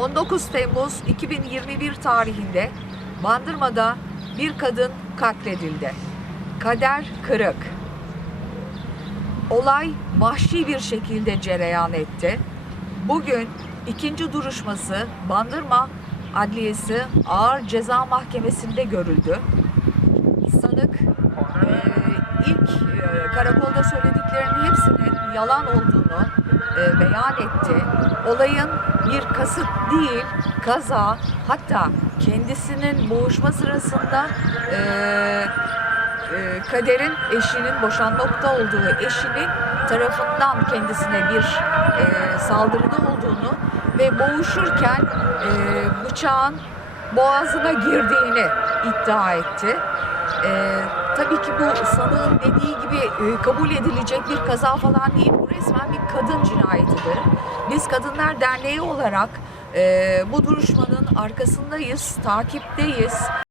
19 Temmuz 2021 tarihinde Bandırma'da bir kadın katledildi. Kader Kırık. Olay vahşi bir şekilde cereyan etti. Bugün ikinci duruşması Bandırma Adliyesi Ağır Ceza Mahkemesi'nde görüldü. Sanık eee, ilk eee, karakolda söylediklerinin hepsinin yalan olduğunu eee, beyan etti. Olayın bir kasıt değil, kaza hatta kendisinin boğuşma sırasında eee e, Kader'in eşinin boşanmakta olduğu eşinin tarafından kendisine bir e, saldırıda olduğunu ve boğuşurken e, bıçağın boğazına girdiğini iddia etti. E, tabii ki bu sanığın dediği gibi e, kabul edilecek bir kaza falan değil. Bu resmen kadın cinayetidir. Biz Kadınlar Derneği olarak e, bu duruşmanın arkasındayız, takipteyiz.